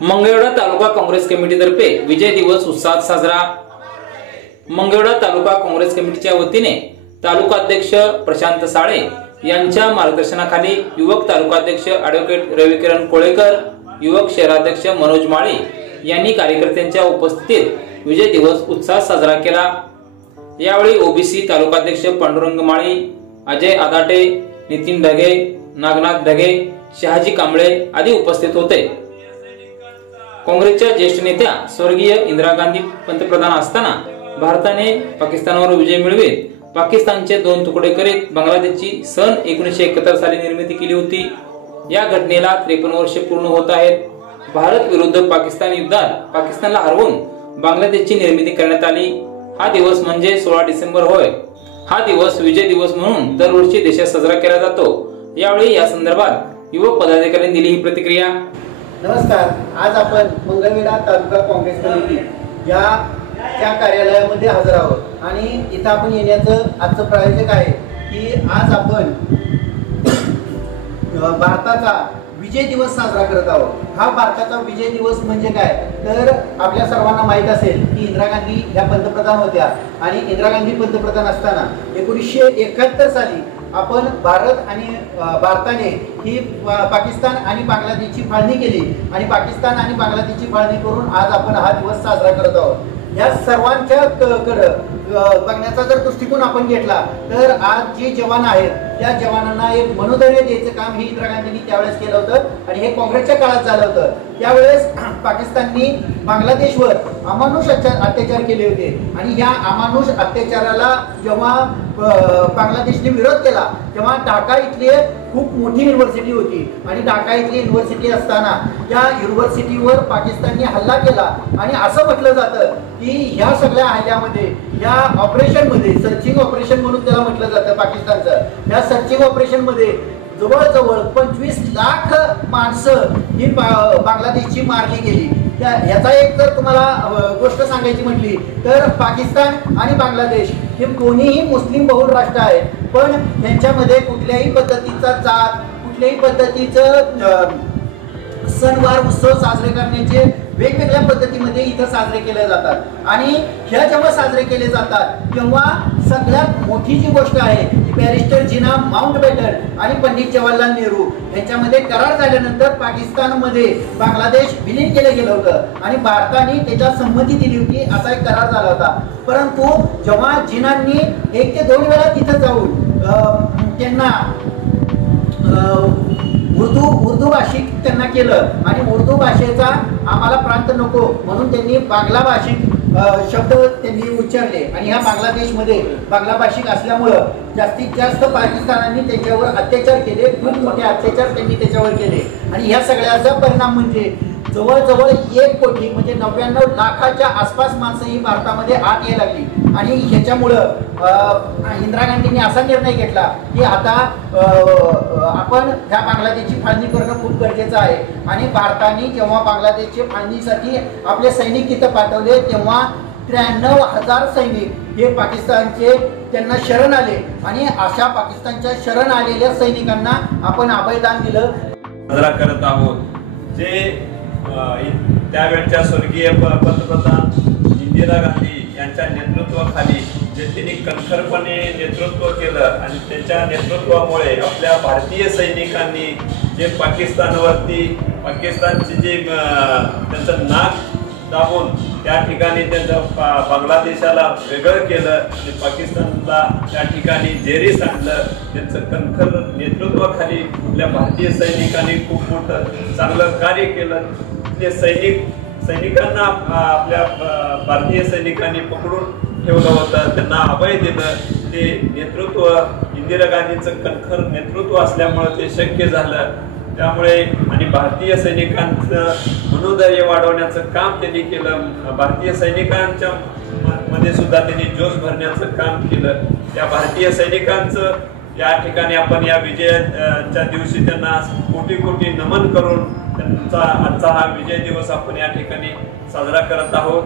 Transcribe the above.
मंगळवेढा तालुका काँग्रेस कमिटीतर्फे विजय दिवस उत्साहात साजरा। मंगळवेढा तालुका काँग्रेस कमिटीच्या वतीने तालुका अध्यक्ष प्रशांत साळे यांच्या मार्गदर्शनाखाली युवक तालुका अध्यक्ष ॲडव्होकेट रविकिरण कोळेकर, युवक शहराध्यक्ष मनोज माळे यांनी कार्यकर्त्यांच्या उपस्थितीत विजय दिवस उत्साहात साजरा केला। यावेळी ओबीसी तालुका अध्यक्ष पांडुरंग माळी, अजय आदाटे, नितीन ढगे, नागनाथ ढगे, शहाजी कांबळे आदी उपस्थित होते। काँग्रेसच्या ज्येष्ठ नेत्या स्वर्गीय इंदिरा गांधी पंतप्रधान असताना भारताने पाकिस्तानवर विजय मिळवित पाकिस्तानचे 2 तुकडे करीत बांगलादेशची सन 1971 साली निर्मिती केली होती। या घटनेला 53 वर्षे पूर्ण होत आहेत। भारत विरुद्ध पाकिस्तान युद्धात पाकिस्तानला हरवून बांगलादेशची निर्मिती करण्यात आली। हा दिवस म्हणजे 16 डिसेंबर होय। हा दिवस विजय दिवस म्हणून दरवर्षी देशात साजरा केला जातो। यावेळी या संदर्भात युवक पदाधिकाऱ्यांनी दिली ही प्रतिक्रिया। नमस्कार, आज आपण मंगळवेढा तालुका काँग्रेस कमिटी या कार्यालयामध्ये हजर आहोत आणि इथं आपण येण्याचं आजचं प्रायोजक आहे की आज आपण भारताचा विजय दिवस साजरा करत आहोत। हा भारताचा विजय दिवस म्हणजे काय तर आपल्या सर्वांना माहीत असेल की इंदिरा गांधी ह्या पंतप्रधान होत्या आणि इंदिरा गांधी पंतप्रधान असताना 1971 साली आपण भारताने ही पाकिस्तान आणि बांगलादेशची फाळणी केली आणि पाकिस्तान आणि बांगलादेशची फाळणी करून आज आपण हा दिवस साजरा करत आहोत। या सर्वांच्या बघण्याचा जर दृष्टिकोन आपण घेतला तर आज जे जवान आहेत त्या जवानांना एक मनोधैर्य द्यायचं काम हे इंदिरा गांधींनी त्यावेळेस केलं होतं आणि हे काँग्रेसच्या काळात झालं होतं। त्यावेळेस पाकिस्ताननी बांगलादेशवर अमानुष अत्याचार केले होते आणि या अमानुष अत्याचाराला जेव्हा बांगलादेशने विरोध केला तेव्हा ढाका इथली खूप मोठी युनिव्हर्सिटी होती आणि ढाका इथली युनिव्हर्सिटी असताना या युनिव्हर्सिटीवर पाकिस्तानने हल्ला केला आणि असं म्हटलं जातं की ह्या सगळ्या हल्ल्यामध्ये या ऑपरेशनमध्ये सर्चिंग ऑपरेशन म्हणून त्याला म्हटलं जातं पाकिस्तानचं, या सर्चिंग ऑपरेशनमध्ये जवळजवळ 25 लाख माणसं ही बांगलादेशची मारली गेली। याचा एक जर तुम्हाला गोष्ट सांगायची म्हटली तर पाकिस्तान आणि बांगलादेश हे दोन्हीही मुस्लिम बहुल राष्ट्र आहेत, पण यांच्यामध्ये कुठल्याही पद्धतीचा जात, कुठल्याही पद्धतीचं सणवार उत्सव साजरे करण्याचे वेगवेगळ्या पद्धतीमध्ये इथं साजरे केले जातात आणि ह्या जेव्हा साजरे केले जातात तेव्हा सगळ्यात मोठी जी गोष्ट आहे ती बॅरिस्टर जिना माउंटबॅटन आणि पंडित जवाहरलाल नेहरू यांच्यामध्ये करार झाल्यानंतर पाकिस्तानमध्ये बांगलादेश विलीन केलं गेलं होतं आणि भारताने त्याच्या संमती दिली होती, असा एक करार झाला होता। परंतु जेव्हा जिनांनी 1 ते 2 वेळा तिथं जाऊन त्यांना उर्दू भाषिक त्यांना केलं आणि उर्दू भाषेचा आम्हाला प्रांत नको म्हणून त्यांनी बांगला भाषिक शब्द त्यांनी उच्चारले आणि ह्या बांगलादेशमध्ये बांगला भाषिक असल्यामुळं जास्तीत जास्त पाकिस्तानांनी त्याच्यावर अत्याचार केले, खूप मोठे अत्याचार त्यांनी त्याच्यावर केले आणि ह्या सगळ्याचा परिणाम म्हणजे जवळजवळ 1 कोटी म्हणजे 99 लाखाच्या आसपास माणसं ही भारतामध्ये आत यायला लागली आणि ह्याच्यामुळं इंदिरा गांधींनी असा निर्णय घेतला की आता आपण ह्या बांगलादेशची फाळणी करणं खूप गरजेचं आहे आणि भारताने जेव्हा बांगलादेशच्या फाळणीसाठी आपले सैनिक तिथं पाठवले तेव्हा 93,000 सैनिक हे पाकिस्तानचे त्यांना शरण आले आणि अशा पाकिस्तानच्या शरण आलेल्या सैनिकांना आपण अभयदान दिलं। साजरा करत आहोत जे त्यावेळच्या स्वर्गीय पंतप्रधान इंदिरा गांधी यांच्या नेतृत्वाखाली जे त्यांनी कणखरपणे नेतृत्व केलं आणि त्याच्या नेतृत्वामुळे आपल्या भारतीय सैनिकांनी जे पाकिस्तानचे जे त्यांचं नाक दाबून त्या ठिकाणी त्यांचं बांगलादेशाला वेगळं केलं आणि पाकिस्तानला त्या ठिकाणी जेरीस आणलं, त्यांचं कणखर नेतृत्वाखाली आपल्या भारतीय सैनिकांनी खूप मोठं चांगलं कार्य केलं। ते सैनिकांना आपल्या भारतीय सैनिकांनी पकडून ठेवलं होतं, त्यांना अभय दिलं। ते नेतृत्व इंदिरा गांधींचं कणखर नेतृत्व असल्यामुळं ते शक्य झालं। त्यामुळे आणि भारतीय सैनिकांचं मनोधैर्य वाढवण्याचं काम त्यांनी केलं, भारतीय सैनिकांच्या मध्ये सुद्धा त्यांनी जोश भरण्याचं काम केलं। त्या भारतीय सैनिकांचं या ठिकाणी आपण या विजयाच्या दिवशी त्यांना कोटी कोटी नमन करून त्यांचा आजचा हा विजय दिवस आपण या ठिकाणी साजरा करत आहोत।